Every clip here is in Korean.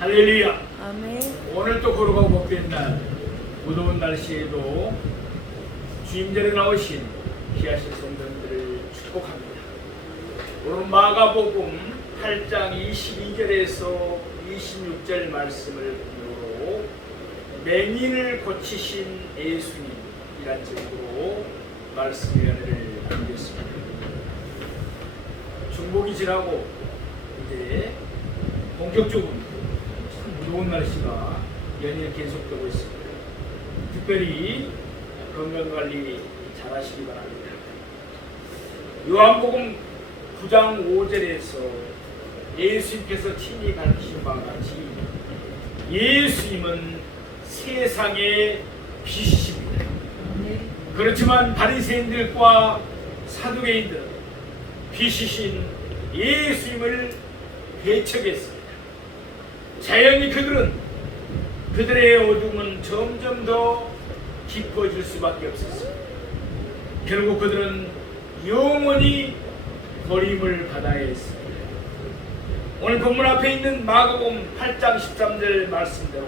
할렐루야. 아멘. 오늘 또 걸어가고 복된 날, 무더운 날씨에도 주임전에 나오신 귀하신 성도님들을 축복합니다. 오늘 마가복음 8장 22절에서 26절 말씀을 보므로 맹인을 고치신 예수님이란 제목으로 말씀 위안을 나누겠습니다. 중복이 지나고 이제 본격적으로 무더운 날씨가 연일 계속되고 있습니다. 특별히 건강관리 잘 하시기 바랍니다. 요한복음 9장 5절에서 예수님께서 친히 가르치신 바와 같이 예수님은 세상의 빛이십니다. 그렇지만 바리새인들과 사두개인들은 빛이신 예수님을 배척했습니다. 자연히 그들은 그들의 어둠은 점점 더 깊어질 수밖에 없었습니다. 결국 그들은 영원히 버림을 받아야 했습니다. 오늘 본문 앞에 있는 마가복음 8장 13절 말씀대로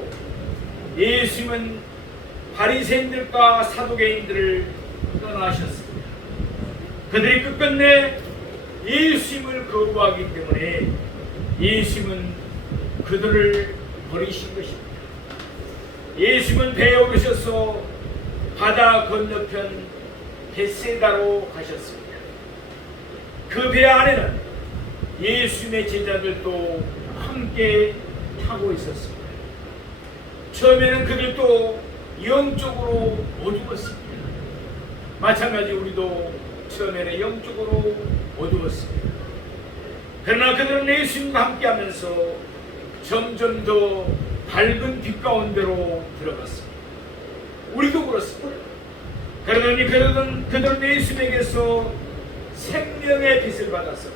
예수님은 바리새인들과 사두개인들을 떠나셨습니다. 그들이 끝끝내 예수님을 거부하기 때문에 예수님은 그들을 버리신 것입니다. 예수님은 배에 오르셔서 바다 건너편 벳세다로 가셨습니다. 그 배 안에는 예수님의 제자들도 함께 타고 있었습니다. 처음에는 그들도 영적으로 어두웠습니다. 마찬가지 우리도 처음에는 영적으로 어두웠습니다. 그러나 그들은 예수님과 함께하면서 점점 더 밝은 빛 가운데로 들어갔습니다. 우리도 그렇습니다. 그러더니 그들은 예수님에게서 생명의 빛을 받아서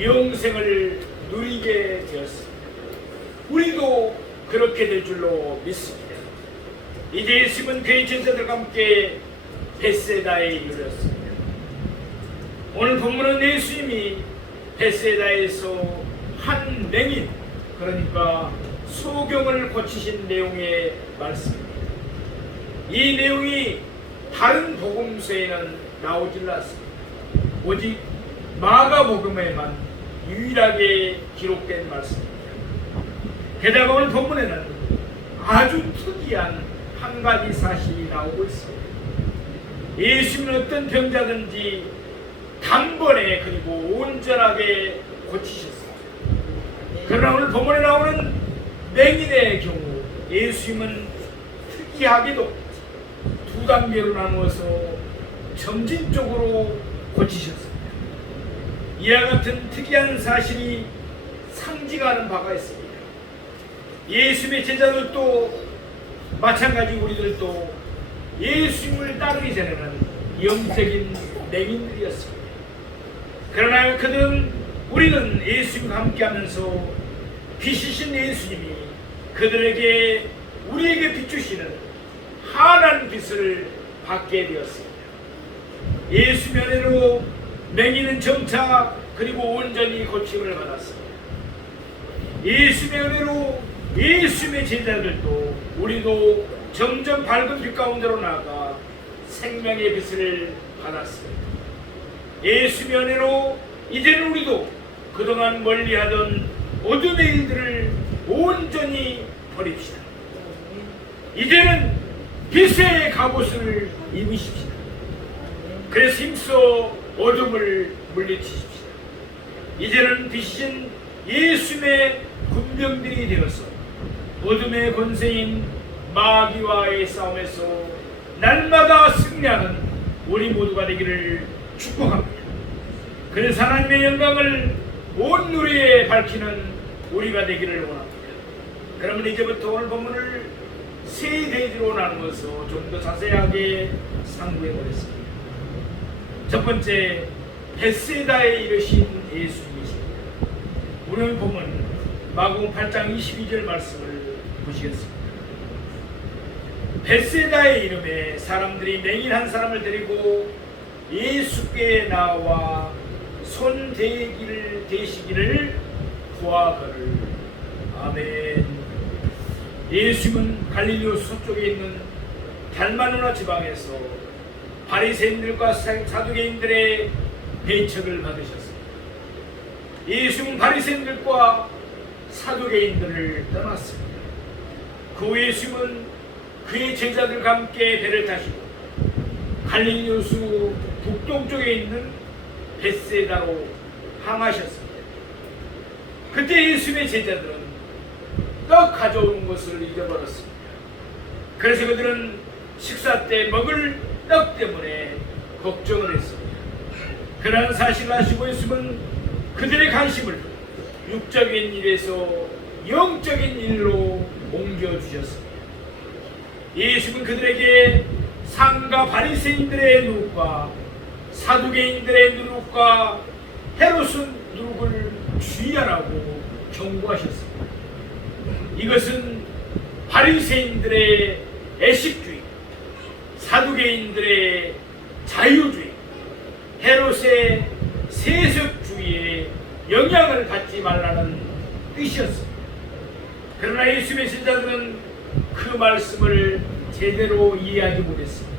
영생을 누리게 되었습니다. 우리도 그렇게 될 줄로 믿습니다. 이제 예수님은 그의 제자들과 함께 벳세다에 이르렀습니다. 오늘 본문은 예수님이 벳세다에서 한 맹인, 그러니까 소경을 고치신 내용의 말씀입니다. 이 내용이 다른 복음서에는 나오질 않습니다. 오직 마가복음에만 유일하게 기록된 말씀입니다. 게다가 오늘 본문에는 아주 특이한 한 가지 사실이 나오고 있습니다. 예수님은 어떤 병자든지 단번에 그리고 온전하게 고치셨습니다. 그러나 오늘 본문에 나오는 맹인의 경우 예수님은 특이하게도 두 단계로 나누어서 점진적으로 고치셨습니다. 이와 같은 특이한 사실이 상징하는 바가 있습니다. 예수님의 제자들도 마찬가지 우리들도 예수님을 따르기 전에는 영적인 맹인들이었습니다. 그러나 우리는 예수님과 함께하면서 빛이신 예수님이 그들에게 우리에게 비추시는 환한 빛을 받게 되었습니다. 예수 면회로 맹인은 점차 그리고 온전히 고침을 받았습니다. 예수 면회로 예수님의 제자들도 우리도 점점 밝은 빛 가운데로 나아가 생명의 빛을 받았습니다. 예수 면회로 이제는 우리도 그동안 멀리하던 어둠의 일들을 온전히 버립시다. 이제는 빛의 갑옷을 입으십시다. 그래서 힘써 어둠을 물리치십시다. 이제는 빛이신 예수님의 군병들이 되어서 어둠의 권세인 마귀와의 싸움에서 날마다 승리하는 우리 모두가 되기를 축복합니다. 그래서 하나님의 영광을 온 누리에 밝히는 우리가 되기를 원합니다. 그러면 이제부터 오늘 본문을 세 대지로 나누어서 좀 더 자세하게 상고해 보겠습니다. 첫 번째, 벳세다에 이르신 예수님이십니다. 오늘 본문 마가복음 8장 22절 말씀을 보시겠습니다. 벳세다의 이름에 사람들이 맹인 한 사람을 데리고 예수께 나와 손 대시기를 구하거늘. 아멘. 예수님은 갈릴리 서쪽에 있는 달마누나 지방에서 바리새인들과 사두개인들의 배척을 받으셨습니다. 예수님은 바리새인들과 사두개인들을 떠났습니다. 그 후 예수님은 그의 제자들과 함께 배를 타시고 갈릴리 호수 북동쪽에 있는 벳세다로 향하셨습니다. 그때 예수님의 제자들은 떡 가져온 것을 잊어버렸습니다. 그래서 그들은 식사 때 먹을 떡 때문에 걱정을 했습니다. 그러한 사실을 아시고 예수님은 그들의 관심을 육적인 일에서 영적인 일로 옮겨주셨습니다. 예수님은 그들에게 상가 바리새인들의 누룩과 사두개인들의 누룩과 헤롯 누룩을 주의하라고 경고하셨습니다. 이것은 바리새인들의 애식주의, 사두개인들의 자유주의, 헤롯의 세속주의에 영향을 받지 말라는 뜻이었습니다. 그러나 예수님의 제자들은 그 말씀을 제대로 이해하지 못했습니다.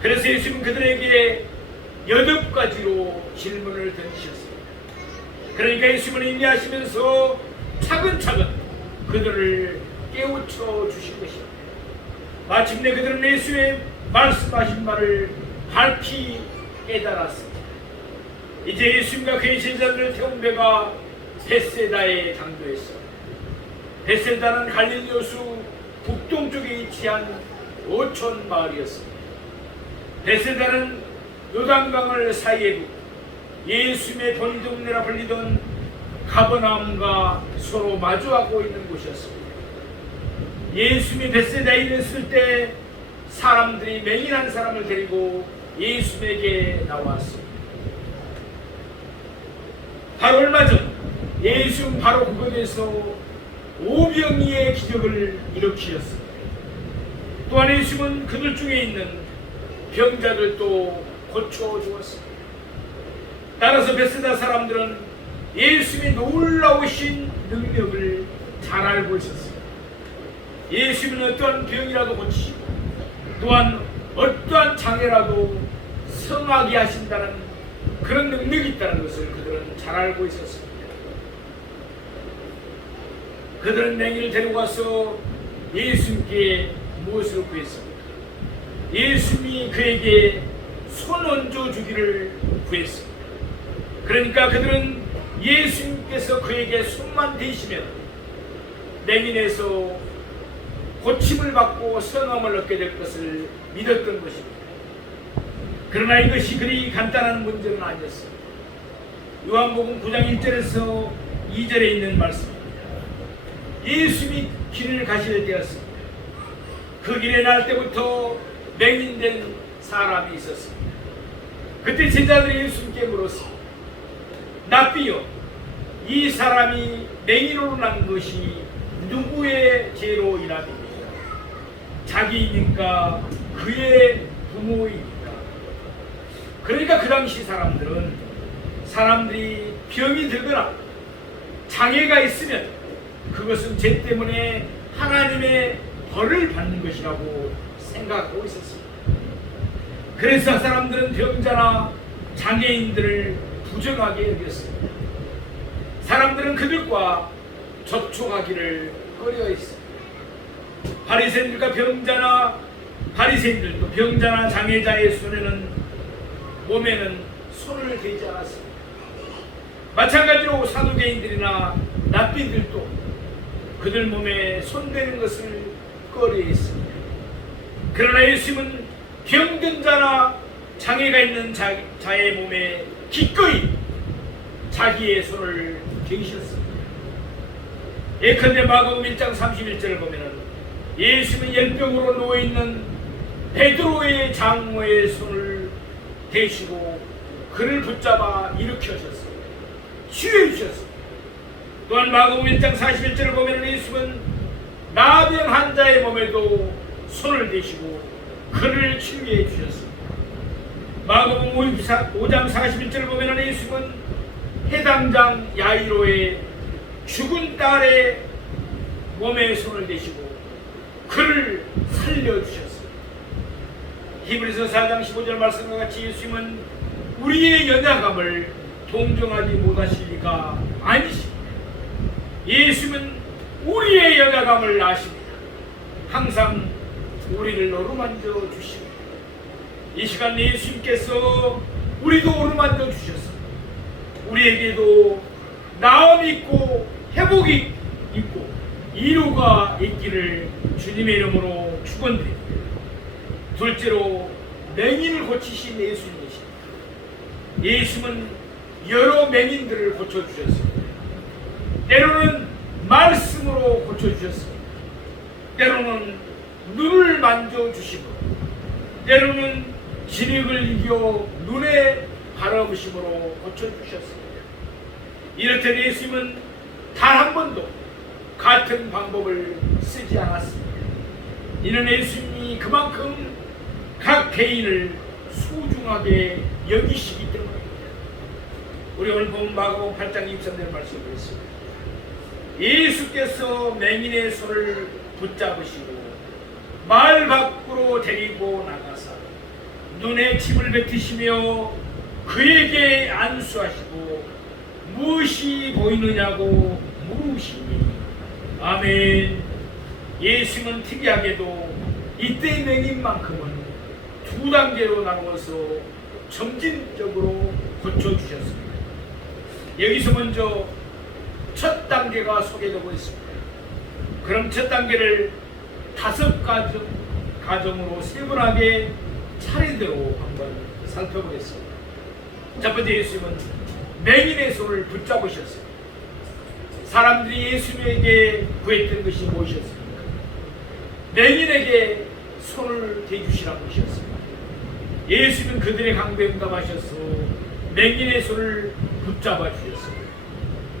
그래서 예수님은 그들에게 8가지로 질문을 던지셨습니다. 그러니까 예수님은 인내하시면서 차근차근 그들을 깨우쳐 주신 것입니다. 마침내 그들은 예수의 말씀하신 말을 밝히 깨달았습니다. 이제 예수님과 그의 제자들을 태운 배가 벳세다에 당도했습니다. 벳세다는 갈릴리 호수 북동쪽에 위치한 오촌 마을이었습니다. 벳세다는 요단강을 사이에 두고 예수님의 본동네라 불리던 가버나움과 서로 마주하고 있는 곳이었습니다. 예수님이 벳세다에 이르렀을 때 사람들이 맹인한 사람을 데리고 예수님에게 나왔습니다. 바로 얼마 전 예수는 바로 그곳에서 오병이의 기적을 일으키셨습니다. 또한 예수는 그들 중에 있는 병자들도 고쳐주었습니다. 따라서 벳세다 사람들은 예수님의 놀라우신 능력을 잘 알고 있었습니다. 예수님은 어떠한 병이라도 고치시고 또한 어떠한 장애라도 성하게 하신다는 그런 능력이 있다는 것을 그들은 잘 알고 있었습니다. 그들은 맹인을 데리고 와서 예수님께 무엇을 구했습니까? 예수님이 그에게 손 얹어 주기를 구했습니다. 그러니까 그들은 예수님께서 그에게 손만 대시면 맹인에서 고침을 받고 성함을 얻게 될 것을 믿었던 것입니다. 그러나 이것이 그리 간단한 문제는 아니었습니다. 요한복음 9장 1절에서 2절에 있는 말씀입니다. 예수님이 길을 가실 때였습니다. 그 길에 날 때부터 맹인된 사람이 있었습니다. 그때 제자들이 예수님께 물었습니다. 랍비여, 이 사람이 맹인으로 난 것이 누구의 죄로 인함입니까? 자기입니까? 그의 부모입니까? 그러니까 그 당시 사람들이 병이 들거나 장애가 있으면 그것은 죄 때문에 하나님의 벌을 받는 것이라고 생각하고 있었습니다. 그래서 사람들은 병자나 장애인들을 부정하게 여겼습니다. 사람들은 그들과 접촉하기를 꺼려했습니다. 바리새인들도 병자나 장애자의 몸에는 손을 대지 않았습니다. 마찬가지로 사두개인들이나 랍비들도 그들 몸에 손대는 것을 꺼려했습니다. 그러나 예수님은 병든 자나 장애가 있는 자의 몸에 기꺼이 자기의 손을 대셨습니다. 예컨대 마가복음 1장 31절을 보면 예수님은 열병으로 누워있는 베드로의 장모의 손을 대시고 그를 붙잡아 일으켜셨습니다. 치유해 주셨습니다. 또한 마가복음 1장 41절을 보면 예수님은 나병 환자의 몸에도 손을 대시고 그를 치유해 주셨습니다. 마가복음 5장 41절을 보면 예수님은 해당장 야이로의 죽은 딸의 몸에 손을 대시고 그를 살려주셨습니다. 히브리서 4장 15절 말씀과 같이 예수님은 우리의 연약함을 동정하지 못하실 리가 아니십니다. 예수님은 우리의 연약함을 아십니다. 항상 우리를 어루만져 주십니다. 이 시간 예수님께서 우리도 어루만져 주셨습니다. 우리에게도 나음이 있고 회복이 있고 이루가 있기를 주님의 이름으로 축원드립니다. 둘째로 맹인을 고치신 예수님이십니다. 예수님은 여러 맹인들을 고쳐주셨습니다. 때로는 말씀으로 고쳐주셨습니다. 때로는 눈을 만져주시고 때로는 진흙을 이겨 눈에 바라보심으로 고쳐주셨습니다. 이렇듯 예수님은 단 한 번도 같은 방법을 쓰지 않았습니다. 이는 예수님이 그만큼 각 개인을 소중하게 여기시기 때문입니다. 우리 오늘 본 마가복음 8장 23절 말씀을 했습니다. 예수께서 맹인의 손을 붙잡으시고 마을 밖으로 데리고 나가사 눈에 침을 뱉으시며 그에게 안수하시고 무엇이 보이느냐고 물으시니 아멘. 예수님은 특이하게도 이때의 맹인만큼은 두 단계로 나누어서 점진적으로 고쳐주셨습니다. 여기서 먼저 첫 단계가 소개되고 있습니다. 그럼 첫 단계를 5가정으로 세분하게 차례대로 한번 살펴보겠습니다. 첫 번째, 예수님은 맹인의 손을 붙잡으셨습니다. 사람들이 예수님에게 구했던 것이 무엇이었습니까? 맹인에게 손을 대주시라는 것이었습니다. 예수님은 그들의 강도에 응답하셔서 맹인의 손을 붙잡아 주셨습니다.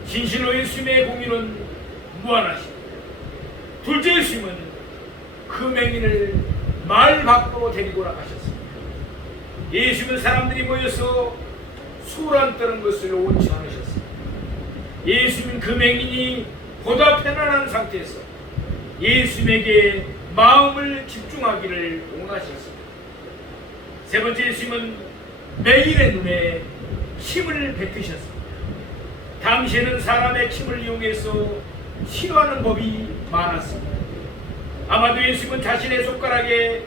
진실로 예수님의 공의는 무한하십니다. 둘째, 예수님은 그 맹인을 마을 밖으로 데리고 나가셨습니다. 예수님은 사람들이 모여서 소란 떠는 것을 원치 않으셨습니다. 예수님은 그 맹인이 보다 편안한 상태에서 예수님에게 마음을 집중하기를 원하셨습니다. 세 번째, 예수님은 맹인의 눈에 침을 뱉으셨습니다. 당시에는 사람의 침을 이용해서 치료하는 법이 많았습니다. 아마도 예수님은 자신의 손가락에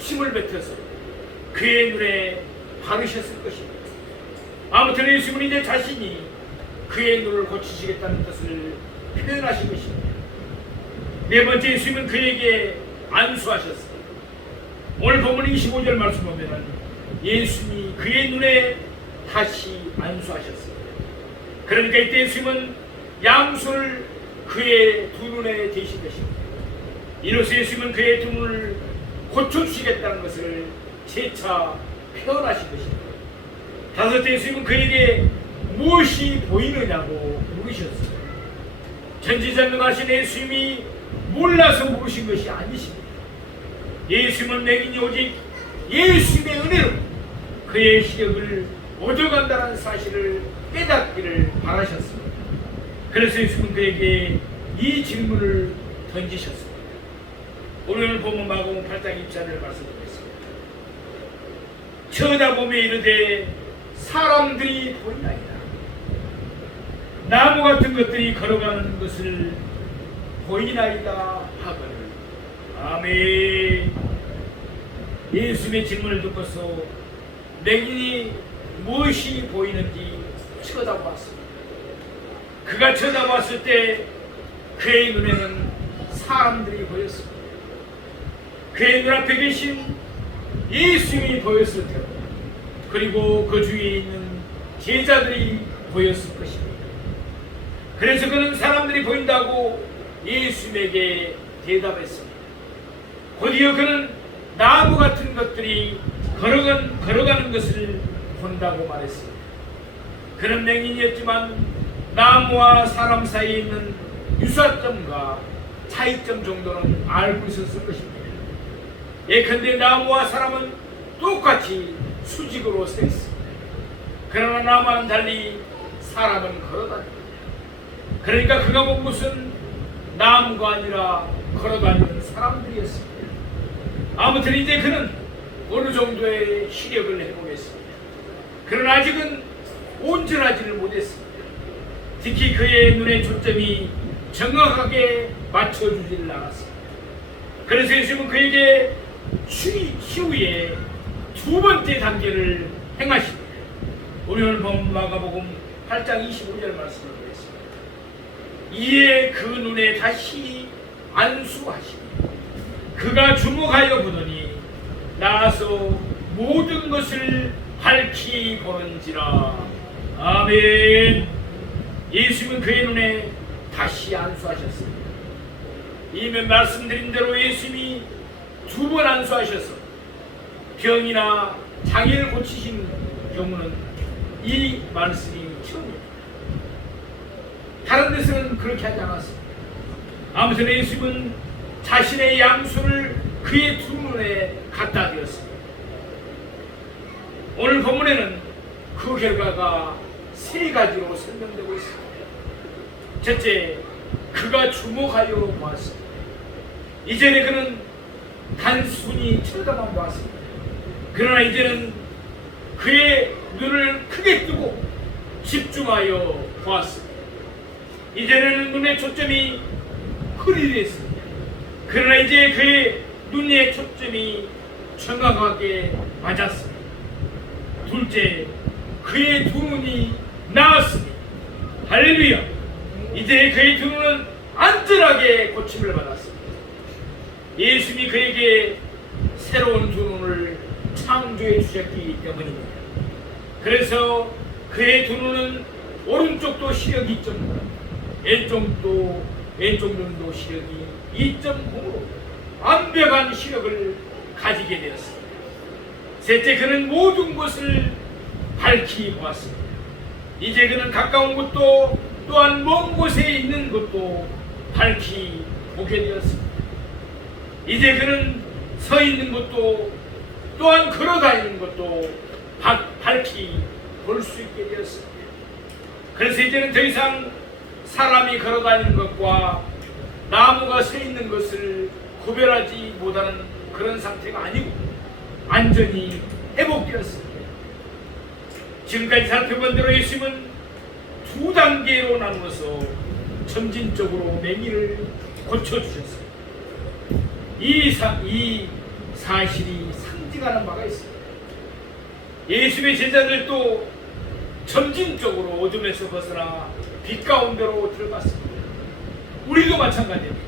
침을 뱉어서 그의 눈에 바르셨을 것입니다. 아무튼 예수님은 이제 자신이 그의 눈을 고치시겠다는 것을 표현하신 것입니다. 네 번째, 예수님은 그에게 안수하셨습니다. 오늘 본문 25절 말씀 보면 예수님이 그의 눈에 다시 안수하셨습니다. 그러니까 이때 예수님은 양손을 그의 두 눈에 대신 것입니다. 이로써 예수님은 그의 두 눈을 고쳐주시겠다는 것을 재차 표현하신 것입니다. 다섯째, 예수님은 그에게 무엇이 보이느냐고 물으셨습니다. 전지전능하신 예수님이 몰라서 물으신 것이 아니십니다. 예수님은 맹인이 오직 예수님의 은혜로 그의 시력을 얻어간다는 사실을 깨닫기를 바라셨습니다. 그래서 예수님은 그에게 이 질문을 던지셨습니다. 오늘 본문 마가복음 8장 24절 말씀드리겠습니다. 쳐다보며 이르되 사람들이 보이나이다. 나무 같은 것들이 걸어가는 것을 보이나이다 하거늘. 아멘. 예수님의 질문을 듣고서 맹인이 무엇이 보이는지 쳐다보았습니다. 그가 쳐다봤을 때 그의 눈에는 사람들이 보였습니다. 그의 눈앞에 계신 예수님이 보였을 테고 그리고 그 주위에 있는 제자들이 보였을 것입니다. 그래서 그는 사람들이 보인다고 예수님에게 대답했습니다. 곧이어 그는 나무 같은 것들이 걸어가는 것을 본다고 말했습니다. 그는 맹인이었지만 나무와 사람 사이에 있는 유사점과 차이점 정도는 알고 있었을 것입니다. 예컨대 나무와 사람은 똑같이 수직으로 서 있습니다. 그러나 나무와는 달리 사람은 걸어다닙니다. 그러니까 그가 본 것은 나무가 아니라 걸어다니는 사람들이었습니다. 아무튼 이제 그는 어느 정도의 시력을 해보겠습니다. 그러나 아직은 온전하지를 못했습니다. 특히 그의 눈의 초점이 정확하게 맞춰주지를 않았습니다. 그래서 예수님은 그에게 추후에 두 번째 단계를 행하십니다. 우리 오늘 본 마가복음 8장 25절 말씀을 보겠습니다. 이에 그 눈에 다시 안수하시니 그가 주목하여 보더니 나아서 모든 것을 밝히 보는지라. 아멘. 예수님은 그의 눈에 다시 안수하셨습니다. 이미 말씀드린 대로 예수님이 두 번 안수하셔서 병이나 장애를 고치신 경우는 이 말씀이 처음입니다. 다른 데서는 그렇게 하지 않았습니다. 아무튼 예수님은 자신의 양수를 그의 두 눈에 갖다 드렸습니다. 오늘 본문에는 그 결과가 세 가지로 설명되고 있습니다. 첫째, 그가 주목하여 보았습니다. 이전에 그는 단순히 쳐다만 보았습니다. 그러나 이제는 그의 눈을 크게 뜨고 집중하여 보았습니다. 이제는 눈의 초점이 흐리랬습니다. 그러나 이제 그의 눈의 초점이 정확하게 맞았습니다. 둘째, 그의 두 눈이 나았습니다. 할렐루야. 이제 그의 두 눈은 안전하게 고침을 받았습니다. 예수님이 그에게 새로운 두 눈을 창조해 주셨기 때문입니다. 그래서 그의 두 눈은 오른쪽도 시력이 2.0, 왼쪽 눈도 시력이 2.0으로 완벽한 시력을 가지게 되었습니다. 셋째, 그는 모든 것을 밝히 보았습니다. 이제 그는 가까운 곳도 또한 먼 곳에 있는 것도 밝히 보게 되었습니다. 이제 그는 서 있는 것도 또한 걸어 다니는 것도 밝히 볼 수 있게 되었습니다. 그래서 이제는 더 이상 사람이 걸어 다니는 것과 나무가 서 있는 것을 구별하지 못하는 그런 상태가 아니고 완전히 회복되었습니다. 지금까지 살펴본 대로 예수님은 두 단계로 나누어서 점진적으로 맹인을 고쳐주셨습니다. 이 사실이 상징하는 바가 있습니다. 예수님의 제자들도 점진적으로 어둠에서 벗어나 빛 가운데로 들어갔습니다. 우리도 마찬가지입니다.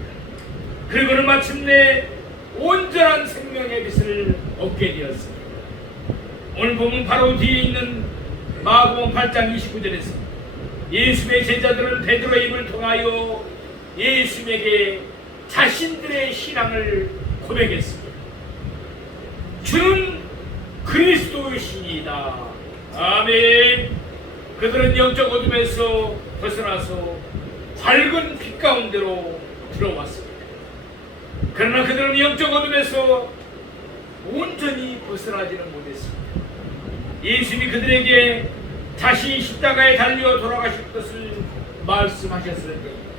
그리고는 마침내 온전한 생명의 빛을 얻게 되었습니다. 오늘 보면 바로 뒤에 있는 마가복음 8장 29절에서 예수님의 제자들은 베드로의 입을 통하여 예수님에게 자신들의 신앙을 고백했습니다. 주는 그리스도이시니이다. 아멘. 그들은 영적 어둠에서 벗어나서 밝은 빛 가운데로 들어왔습니다. 그러나 그들은 영적 어둠에서 온전히 벗어나지는 못했습니다. 예수님이 그들에게 자신이 십자가에 달려 돌아가실 것을 말씀하셨을 때입니다.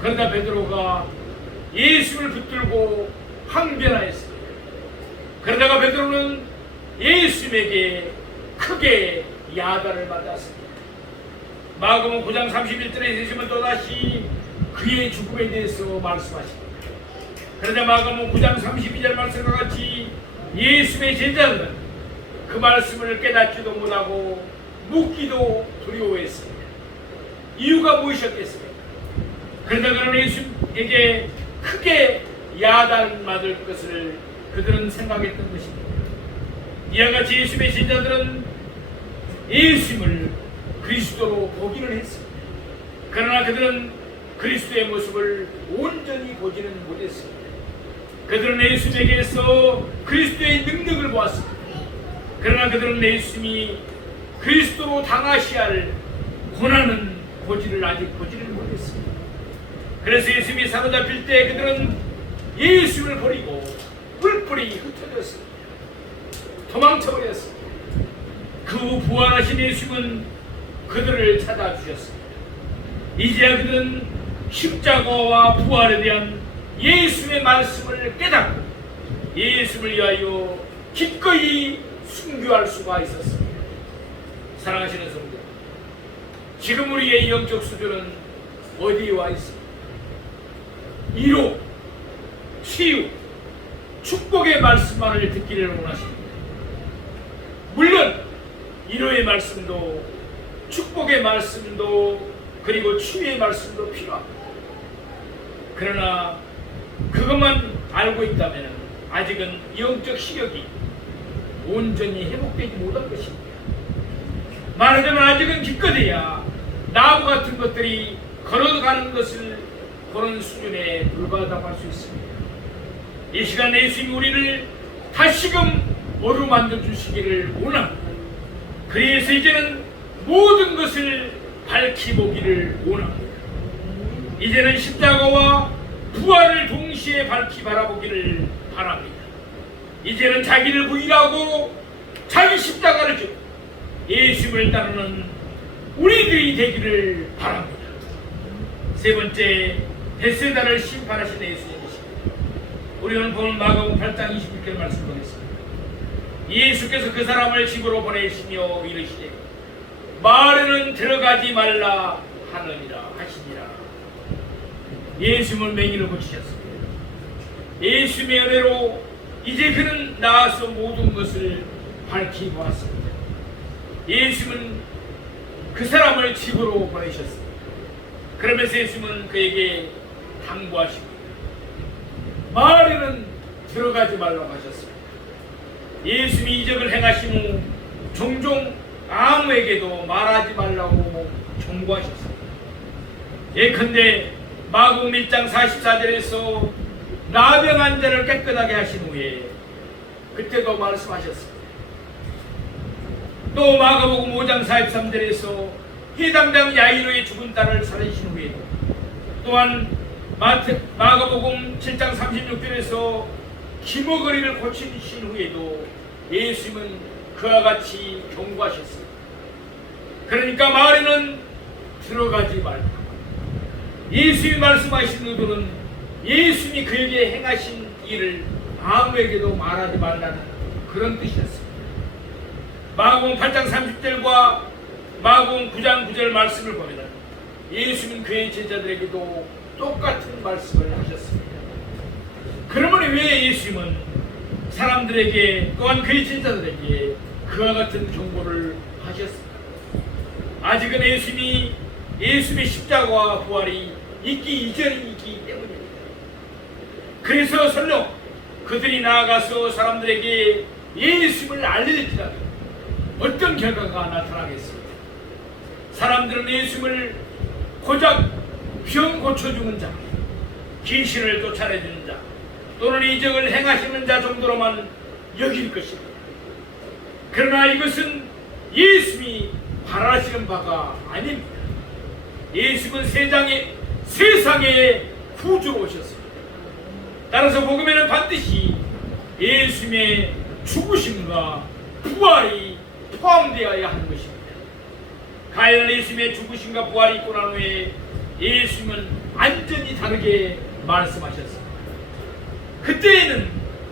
그러나 베드로가 예수를 붙들고 항변하였습니다. 그러다가 베드로는 예수님에게 크게 야단을 받았습니다. 마가복음 9장 31절에 예수님은 또다시 그의 죽음에 대해서 말씀하십니다. 그러자 마가복음 9장 32절 말씀과 같이 예수님의 제자들은 그 말씀을 깨닫지도 못하고 묻기도 두려워했습니다. 이유가 무엇이었겠습니까? 그러다 그는 예수님에게 크게 야단맞을 것을 그들은 생각했던 것입니다. 이와 같이 예수님의 제자들은 예수님을 그리스도로 보기는 했습니다. 그러나 그들은 그리스도의 모습을 온전히 보지는 못했습니다. 그들은 예수님에게서 그리스도의 능력을 보았습니다. 그러나 그들은 예수님이 그리스도로 당하셔야 할 고난은 아직 보지를 못했습니다. 그래서 예수님이 사로잡힐 때 그들은 예수님을 버리고 뿔뿔이 흩어졌습니다. 도망쳐버렸습니다. 그 후 부활하신 예수님은 그들을 찾아주셨습니다. 이제야 그들은 십자가와 부활에 대한 예수의 말씀을 깨닫고 예수를 위하여 기꺼이 순교할 수가 있었습니다. 사랑하시는 성도, 지금 우리의 영적 수준은 어디에 와 있습니까? 위로, 치유, 축복의 말씀만을 듣기를 원하십니다. 물론 위로의 말씀도 축복의 말씀도 그리고 치유의 말씀도 필요합니다. 그러나 그것만 알고 있다면 아직은 영적 시력이 온전히 회복되지 못한 것입니다. 말하자면 아직은 기껏해야 나무 같은 것들이 걸어가는 것을 보는 수준에 불과하다고 할 수 있습니다. 이 시간 예수님이 우리를 다시금 어루만져 주시기를 원합니다. 그래서 이제는 모든 것을 밝히 보기를 원합니다. 이제는 십자가와 부활을 동시에 밝히 바라보기를 바랍니다. 이제는 자기를 부인하고 자기 십자가를 지고 예수를 따르는 우리들이 되기를 바랍니다. 세 번째, 벳세다를 심판하신 예수님이십니다. 우리는 오늘 마가복음 8장 26절 말씀 보겠습니다. 예수께서 그 사람을 집으로 보내시며 이르시되 마을에는 들어가지 말라 하느니라 하시니라. 예수님은 맹인을 고치셨습니다. 예수님의 은혜로 이제 그는 나아서 모든 것을 밝히 보았습니다. 예수님은 그 사람을 집으로 보내셨습니다. 그러면서 예수님은 그에게 당부하십니다. 마을에는 들어가지 말라고 하셨습니다. 예수님이 이적을 행하신 후 종종 아무에게도 말하지 말라고 경고하셨습니다. 예컨대 마가복음 1장 44절에서 나병한 자를 깨끗하게 하신 후에 그때도 말씀하셨습니다. 또 마가복음 5장 43절에서 해당장 야이로의 죽은 딸을 살리신 후에도, 또한 마가복음 7장 36절에서 기머거리를 고치신 후에도 예수님은 그와 같이 경고하셨습니다. 그러니까 마을에는 들어가지 말고, 예수님이 말씀하신 의도는 예수님이 그에게 행하신 일을 아무에게도 말하지 말라는 그런 뜻이었습니다. 마가복음 8장 30절과 마가복음 9장 9절 말씀을 보면 예수님은 그의 제자들에게도 똑같은 말씀을 하셨습니다. 그러면 왜 예수님은 사람들에게 또한 그의 제자들에게 그와 같은 경고를 하셨습니까? 아직은 예수님의 십자가와 부활이 있기 이전이기 때문입니다. 그래서 설령 그들이 나아가서 사람들에게 예수님을 알릴지라도 어떤 결과가 나타나겠습니까? 사람들은 예수님을 고작 병 고쳐주는 자, 귀신을 쫓아내주는 자, 또는 이적을 행하시는 자 정도로만 여길 것입니다. 그러나 이것은 예수님이 바라시는 바가 아닙니다. 예수님은 세상에 구주로 오셨습니다. 따라서 복음에는 반드시 예수님의 죽으심과 부활이 포함되어야 하는 것입니다. 가인은 예수님의 죽으심과 부활이 있고 난 후에 예수님은 완전히 다르게 말씀하셨습니다. 그때에는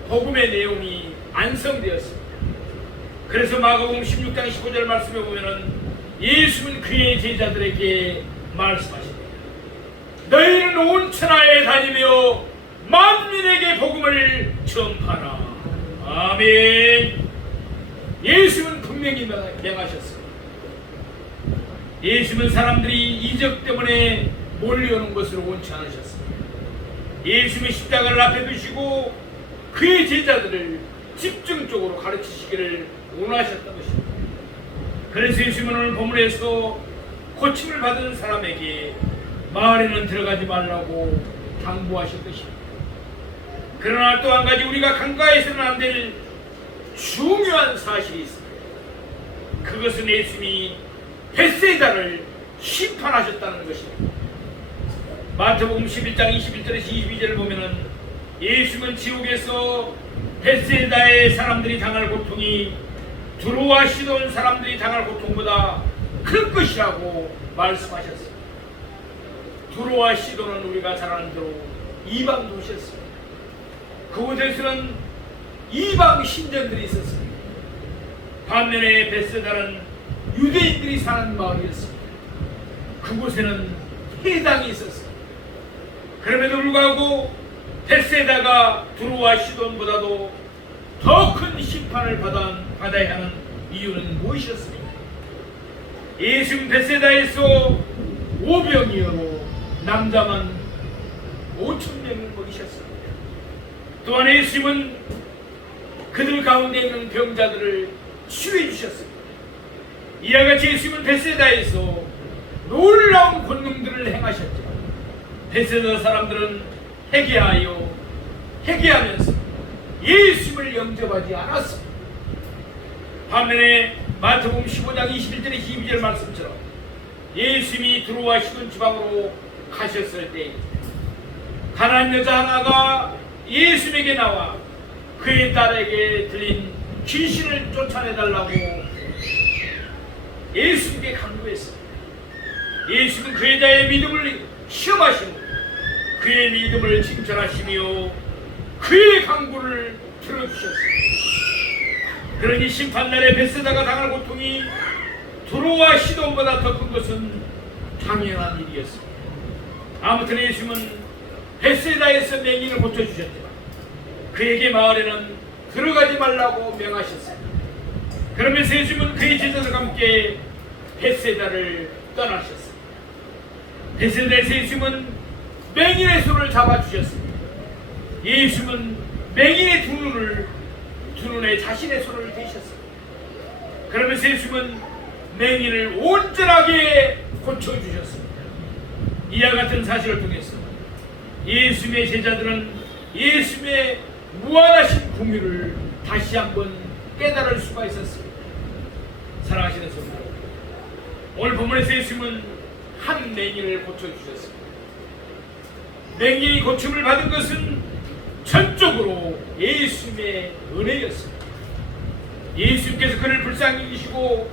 복음의 내용이 완성되었습니다. 그래서 마가복음 16장 15절 말씀에 보면은 예수님은 그의 제자들에게 말씀하십니다. 너희는 온 천하에 다니며 만민에게 복음을 전파하라. 아멘. 예수님은 분명히 명하셨습니다. 예수님은 사람들이 이적 때문에 몰려오는 것을 원치 않으셨습니다. 예수님의 십자가를 앞에 두시고 그의 제자들을 집중적으로 가르치시기를 원하셨던 것입니다. 그래서 예수님은 오늘 본문에서 고침을 받은 사람에게 마을에는 들어가지 말라고 당부하실 것입니다. 그러나 또 한 가지 우리가 간과해서는 안 될 중요한 사실이 있습니다. 그것은 예수님이 벳세다를 심판하셨다는 것입니다. 마태복음 11장 21절에서 22절을 보면은 예수님은 지옥에서 벳세다의 사람들이 당할 고통이 두로와 시돈 사람들이 당할 고통보다 클 것이라고 말씀하셨습니다. 두로와 시도는 우리가 잘 아는 대로 이방 도시였습니다. 그곳에서는 이방 신전들이 있었습니다. 반면에 베세다는 유대인들이 사는 마을이었습니다. 그곳에는 해당이 있었습니다. 그럼에도 불구하고 베세다가 두로와 시돈보다도 더 큰 심판을 받아야 하는 이유는 무엇이었습니까? 예수는 베세다에서 오병이어로 남자만 5,000명을 먹이셨습니다. 또한 예수님은 그들 가운데 있는 병자들을 치유해 주셨습니다. 이와 같이 예수님은 베세다에서 놀라운 권능들을 행하셨죠. 베세다 사람들은 회개하면서 예수님을 영접하지 않았습니다. 반면에 마태복음 15장 21절에 22절 말씀처럼 예수님이 두로와 시돈 지방으로 가셨을 때 가난한 여자 하나가 예수님에게 나와 그의 딸에게 들린 귀신을 쫓아내달라고 예수님께 간구했습니다. 예수님은 그 여자의 믿음을 시험하시고 그의 믿음을 칭찬하시며 그의 간구를 들어주셨습니다. 그러니 심판날에 베세다가 당할 고통이 두로와 시돈보다 더 큰 것은 당연한 일이었습니다. 아무튼 예수님은 베세다에서 맹인을 고쳐주셨지만 그에게 마을에는 들어가지 말라고 명하셨습니다. 그러면서 예수님은 그의 제자들과 함께 베세다를 떠나셨습니다. 베세다에서 예수님은 맹인의 손을 잡아주셨습니다. 예수님은 맹인의 두 눈에 자신의 손을 대셨습니다. 그러면서 예수님은 맹인을 온전하게 고쳐주셨습니다. 이와 같은 사실을 통해서 예수님의 제자들은 예수님의 무한하신 공유를 다시 한번 깨달을 수가 있었습니다. 사랑하시는 성도, 오늘 본문에서 예수님은 한 맹인을 고쳐주셨습니다. 맹인이 고침을 받은 것은 전적으로 예수님의 은혜였습니다. 예수님께서 그를 불쌍히 여기시고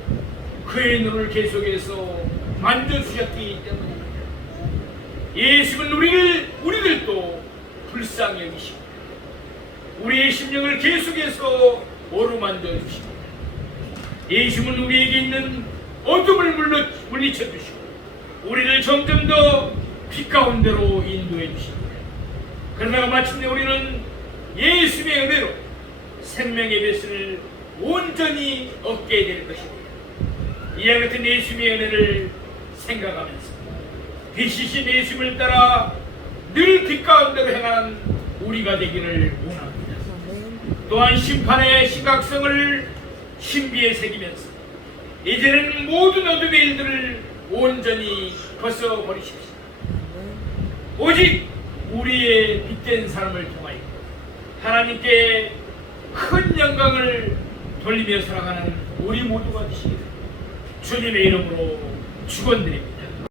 그의 눈을 계속해서 만져주셨기 때문입니다. 예수님은 우리들도 불쌍히 여기시고 우리의 심령을 계속해서 어루만져 주십니다. 예수님은 우리에게 있는 어둠을 물리쳐 주시고 우리를 점점 더 빛 가운데로 인도해 주십니다. 그러다가 마침내 우리는 예수님의 은혜로 생명의 뱃을 온전히 얻게 될 것입니다. 이와 같은 예수님의 은혜를 생각하면서 빛이신 예수님을 따라 늘 빛 가운데로 행하는 우리가 되기를 원합니다. 또한 심판의 심각성을 신비에 새기면서 이제는 모든 어둠의 일들을 온전히 벗어버리십시오. 오직 우리의 빛된 삶을 통하여 하나님께 큰 영광을 돌리며 살아가는 우리 모두가 되시기를 주님의 이름으로 축원드립니다.